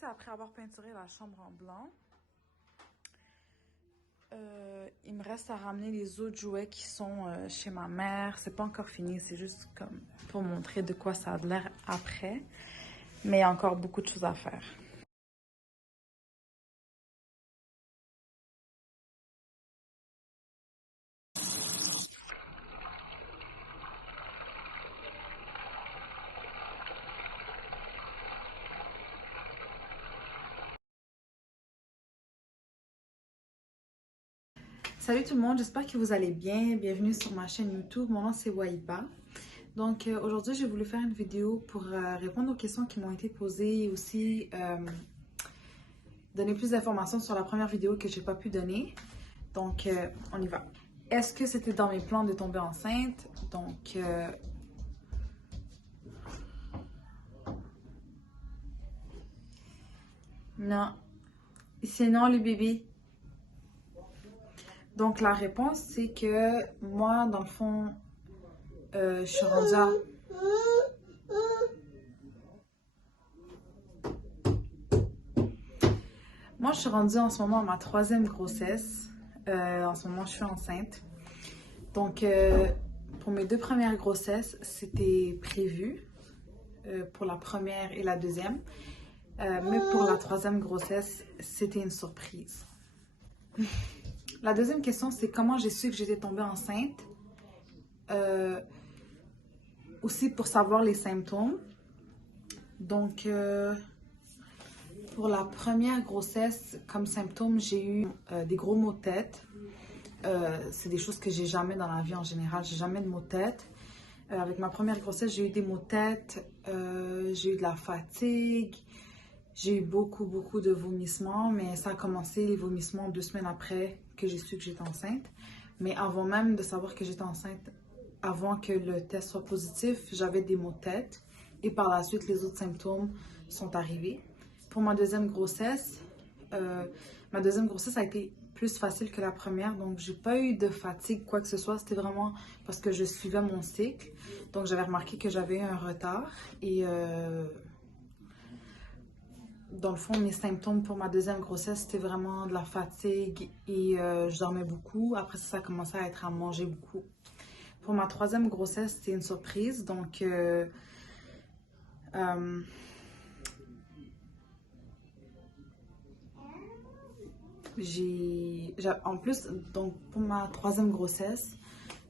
c'est après avoir peinturé la chambre en blanc. Il me reste à ramener les autres jouets qui sont chez ma mère. C'est pas encore fini, c'est juste comme pour montrer de quoi ça a l'air après. Mais il y a encore beaucoup de choses à faire. Salut tout le monde, j'espère que vous allez bien. Bienvenue sur ma chaîne YouTube. Mon nom c'est Waiba. Donc aujourd'hui, j'ai voulu faire une vidéo pour répondre aux questions qui m'ont été posées et aussi donner plus d'informations sur la première vidéo que j'ai pas pu donner. Donc on y va. Est-ce que c'était dans mes plans de tomber enceinte? Donc non. C'est non le bébé. Donc la réponse c'est que moi dans le fond je suis rendue à... Moi, je suis rendue en ce moment à ma 3e grossesse. En ce moment, je suis enceinte. Donc, pour mes 2 premières grossesses, c'était prévu pour la première et la deuxième. Mais pour la 3e grossesse, c'était une surprise. La deuxième question, c'est comment j'ai su que j'étais tombée enceinte. Aussi pour savoir les symptômes. Donc, pour la première grossesse, comme symptôme, j'ai eu des gros maux de tête. C'est des choses que j'ai jamais dans la vie en général. J'ai jamais de maux de tête. Avec ma première grossesse, j'ai eu des maux de tête. J'ai eu de la fatigue. J'ai eu beaucoup de vomissements. Mais ça a commencé, les vomissements, 2 semaines après que j'ai su que j'étais enceinte. Mais avant même de savoir que j'étais enceinte, avant que le test soit positif, j'avais des maux de tête. Et par la suite, les autres symptômes sont arrivés. Pour ma deuxième grossesse a été plus facile que la première. Donc, j'ai pas eu de fatigue, quoi que ce soit. C'était vraiment parce que je suivais mon cycle. Donc, j'avais remarqué que j'avais eu un retard. Et dans le fond, mes symptômes pour ma deuxième grossesse, c'était vraiment de la fatigue et je dormais beaucoup. Après ça a commencé à être à manger beaucoup. Pour ma 3e grossesse, c'était une surprise. Donc, en plus, donc pour ma 3e grossesse,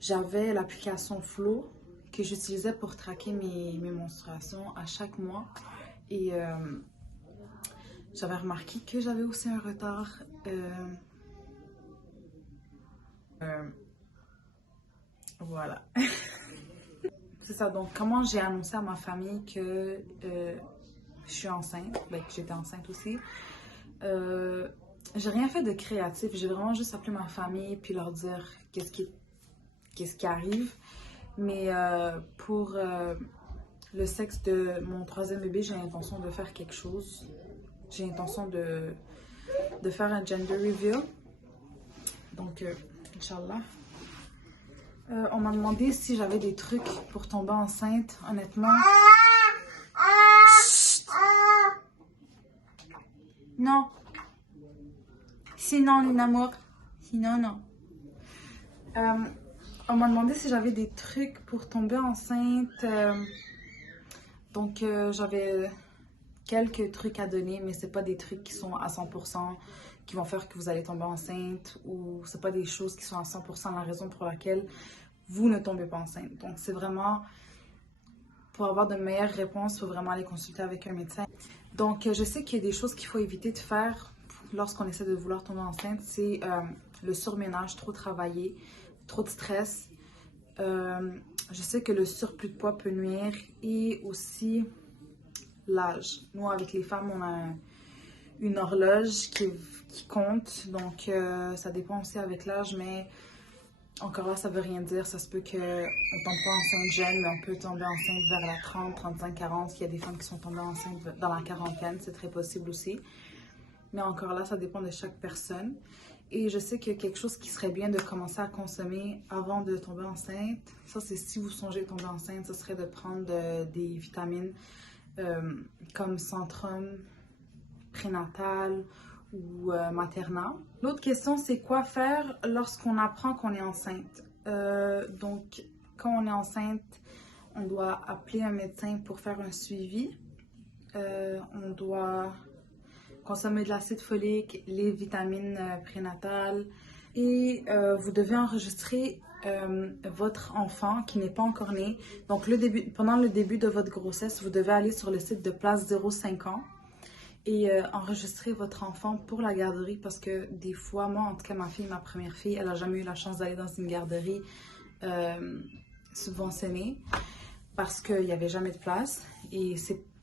j'avais l'application Flow que j'utilisais pour traquer mes menstruations à chaque mois. Et j'avais remarqué que j'avais aussi un retard. Voilà. C'est ça, donc comment j'ai annoncé à ma famille que je suis enceinte, ben, que j'étais enceinte aussi. J'ai rien fait de créatif, j'ai vraiment juste appelé ma famille puis leur dire qu'est-ce qui arrive. Mais pour le sexe de mon 3e bébé, j'ai l'intention de faire quelque chose. J'ai l'intention de faire un gender reveal. Donc, Inch'Allah. On m'a demandé si j'avais des trucs pour tomber enceinte. Honnêtement, chut. Non. Sinon, mon amour. Sinon, non. On m'a demandé si j'avais des trucs pour tomber enceinte. Donc, j'avais quelques trucs à donner, mais c'est pas des trucs qui sont à 100% qui vont faire que vous allez tomber enceinte, ou c'est pas des choses qui sont à 100% la raison pour laquelle vous ne tombez pas enceinte. Donc, c'est vraiment, pour avoir de meilleures réponses, il faut vraiment aller consulter avec un médecin. Donc, je sais qu'il y a des choses qu'il faut éviter de faire lorsqu'on essaie de vouloir tomber enceinte. C'est le surménage, trop travailler, trop de stress. Je sais que le surplus de poids peut nuire et aussi l'âge. Nous, avec les femmes, on a une horloge qui compte. Donc, ça dépend aussi avec l'âge, mais encore là, ça veut rien dire. Ça se peut qu'on ne tombe pas enceinte jeune, mais on peut tomber enceinte vers la 30, 35, 40. Il y a des femmes qui sont tombées enceintes dans la quarantaine. C'est très possible aussi. Mais encore là, ça dépend de chaque personne. Et je sais qu'il y a quelque chose qui serait bien de commencer à consommer avant de tomber enceinte. Ça, c'est si vous songez tomber enceinte, ce serait de prendre des vitamines comme Centrum, prénatale ou maternelle. L'autre question, c'est quoi faire lorsqu'on apprend qu'on est enceinte. Donc, quand on est enceinte, on doit appeler un médecin pour faire un suivi. On doit consommer de l'acide folique, les vitamines prénatales et vous devez enregistrer votre enfant qui n'est pas encore né. Donc, pendant le début de votre grossesse, vous devez aller sur le site de Place 0,5 ans et enregistrer votre enfant pour la garderie parce que des fois, moi, en tout cas, ma première fille, elle n'a jamais eu la chance d'aller dans une garderie subventionnée parce qu'il n'y avait jamais de place et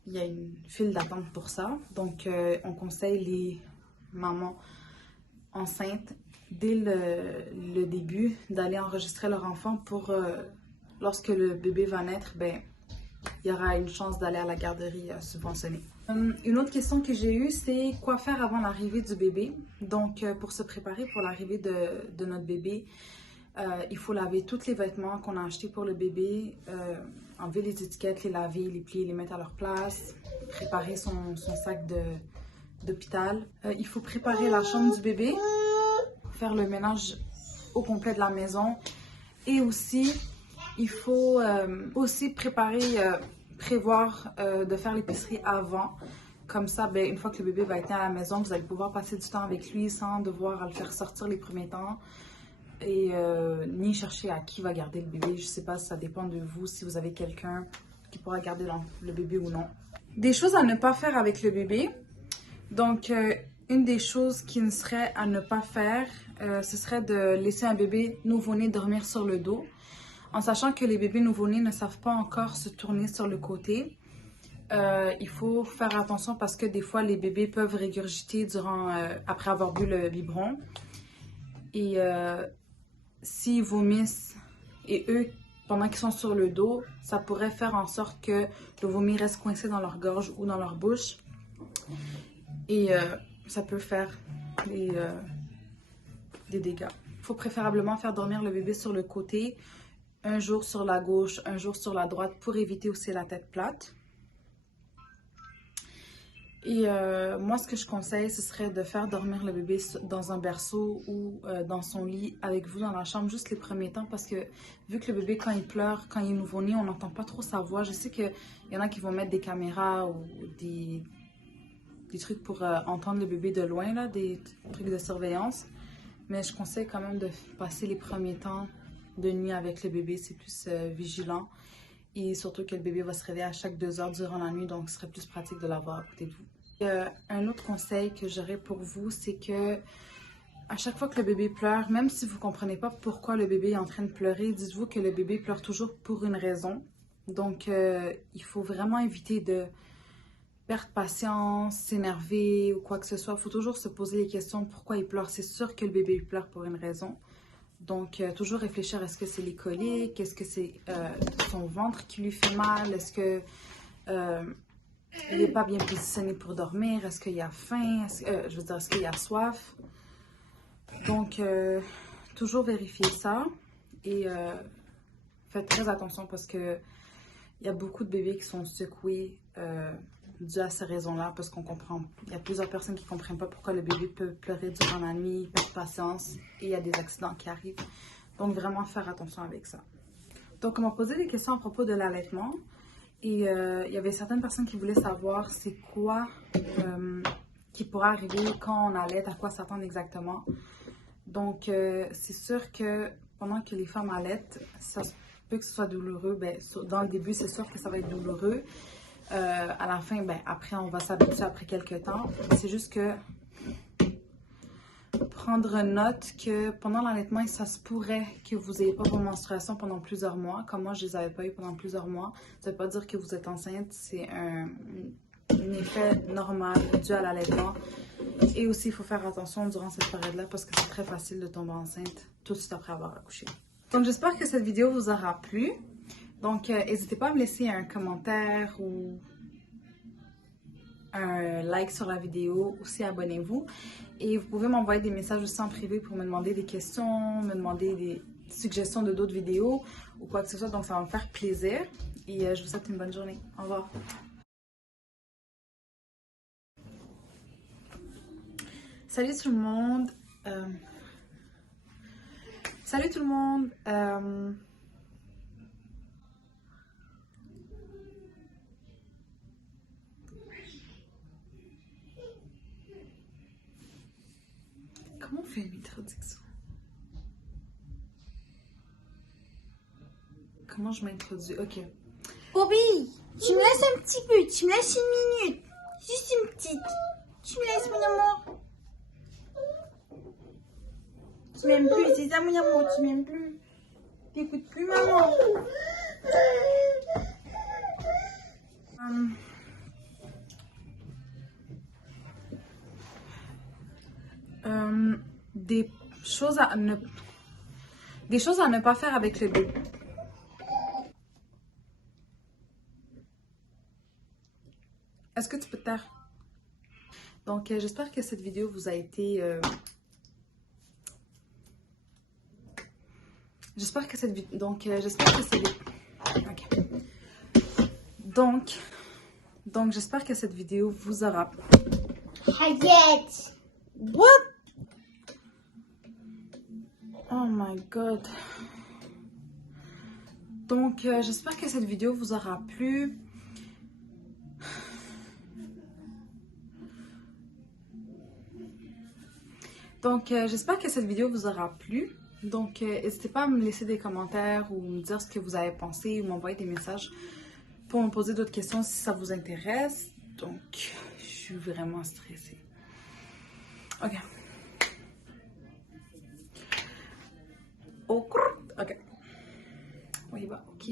il y a une file d'attente pour ça. Donc, on conseille les mamans enceintes dès le début d'aller enregistrer leur enfant pour lorsque le bébé va naître, ben, il y aura une chance d'aller à la garderie subventionnée. Une autre question que j'ai eue, c'est quoi faire avant l'arrivée du bébé. Donc, pour se préparer pour l'arrivée de notre bébé, il faut laver tous les vêtements qu'on a achetés pour le bébé, enlever les étiquettes, les laver, les plier, les mettre à leur place, préparer son sac d'hôpital. Il faut préparer la chambre du bébé, faire le ménage au complet de la maison et aussi, il faut aussi prévoir de faire l'épicerie avant. Comme ça, ben, une fois que le bébé va être à la maison, vous allez pouvoir passer du temps avec lui sans devoir le faire sortir les premiers temps. Et ni chercher à qui va garder le bébé. Je sais pas, ça dépend de vous, si vous avez quelqu'un qui pourra garder le bébé ou non. Des choses à ne pas faire avec le bébé. Donc, une des choses qui ne serait à ne pas faire, ce serait de laisser un bébé nouveau-né dormir sur le dos, en sachant que les bébés nouveau-nés ne savent pas encore se tourner sur le côté. Il faut faire attention parce que des fois, les bébés peuvent régurgiter après avoir bu le biberon. Et s'ils vomissent et eux, pendant qu'ils sont sur le dos, ça pourrait faire en sorte que le vomi reste coincé dans leur gorge ou dans leur bouche. Et ça peut faire des dégâts. Il faut préférablement faire dormir le bébé sur le côté, un jour sur la gauche, un jour sur la droite pour éviter aussi la tête plate. Et moi, ce que je conseille, ce serait de faire dormir le bébé dans un berceau ou dans son lit avec vous dans la chambre juste les premiers temps parce que vu que le bébé, quand il pleure, quand il est nouveau-né, on n'entend pas trop sa voix. Je sais qu'il y en a qui vont mettre des caméras ou des trucs pour entendre le bébé de loin, là, des trucs de surveillance. Mais je conseille quand même de passer les premiers temps de nuit avec le bébé. C'est plus vigilant. Et surtout que le bébé va se réveiller à chaque 2 heures durant la nuit, donc ce serait plus pratique de l'avoir à côté de vous. Un autre conseil que j'aurais pour vous, c'est que à chaque fois que le bébé pleure, même si vous ne comprenez pas pourquoi le bébé est en train de pleurer, dites-vous que le bébé pleure toujours pour une raison. Donc, il faut vraiment éviter de perdre patience, s'énerver ou quoi que ce soit. Il faut toujours se poser les questions de pourquoi il pleure. C'est sûr que le bébé pleure pour une raison. Donc, toujours réfléchir, est-ce que c'est les coliques? Est-ce que c'est son ventre qui lui fait mal? Est-ce que il n'est pas bien positionné pour dormir? Est-ce qu'il a faim? Est-ce qu'il a soif? Donc, toujours vérifier ça et faites très attention parce que il y a beaucoup de bébés qui sont secoués dû à ces raisons-là parce qu'on comprend. Il y a plusieurs personnes qui ne comprennent pas pourquoi le bébé peut pleurer durant la nuit, pas de patience et il y a des accidents qui arrivent. Donc, vraiment faire attention avec ça. Donc, on m'a posé des questions à propos de l'allaitement. Et il y avait certaines personnes qui voulaient savoir c'est quoi qui pourrait arriver quand on allait, à quoi s'attendre exactement. Donc, c'est sûr que pendant que les femmes allaitent, ça peut que ce soit douloureux. Ben, dans le début, c'est sûr que ça va être douloureux. À la fin, ben, après, on va s'habituer après quelques temps. C'est juste que prendre note que pendant l'allaitement, ça se pourrait que vous n'ayez pas vos menstruations pendant plusieurs mois. Comme moi, je ne les avais pas eu pendant plusieurs mois. Ça ne veut pas dire que vous êtes enceinte. C'est un effet normal dû à l'allaitement. Et aussi, il faut faire attention durant cette période-là parce que c'est très facile de tomber enceinte tout de suite après avoir accouché. Donc, j'espère que cette vidéo vous aura plu. Donc, n'hésitez pas à me laisser un commentaire ou un like sur la vidéo. Aussi, abonnez-vous. Et vous pouvez m'envoyer des messages aussi en privé pour me demander des questions, me demander des suggestions de d'autres vidéos ou quoi que ce soit. Donc, ça va me faire plaisir. Et je vous souhaite une bonne journée. Au revoir. Salut tout le monde. Salut tout le monde. Comment on fait une introduction? Comment je m'introduis? Ok. Bobby, tu me laisses un petit peu, tu me laisses 1 minute. Juste une petite. Tu me laisses, mon amour. Tu m'aimes plus, c'est ça, mon amour, tu m'aimes plus. T'écoutes plus, maman. Des choses à ne... Des choses à ne pas faire avec le bébé. Est-ce que tu peux te taire? Donc, j'espère que cette vidéo vous a été... J'espère que cette vidéo... Donc, j'espère que c'est... Ok. Donc, j'espère que cette vidéo vous aura... Hayet. What? Oh my God. Donc, j'espère que cette vidéo vous aura plu. Donc, j'espère que cette vidéo vous aura plu. Donc, n'hésitez pas à me laisser des commentaires ou me dire ce que vous avez pensé ou m'envoyer des messages pour me poser d'autres questions si ça vous intéresse. Donc, je suis vraiment stressée. Ok. Ok. On y va, ok.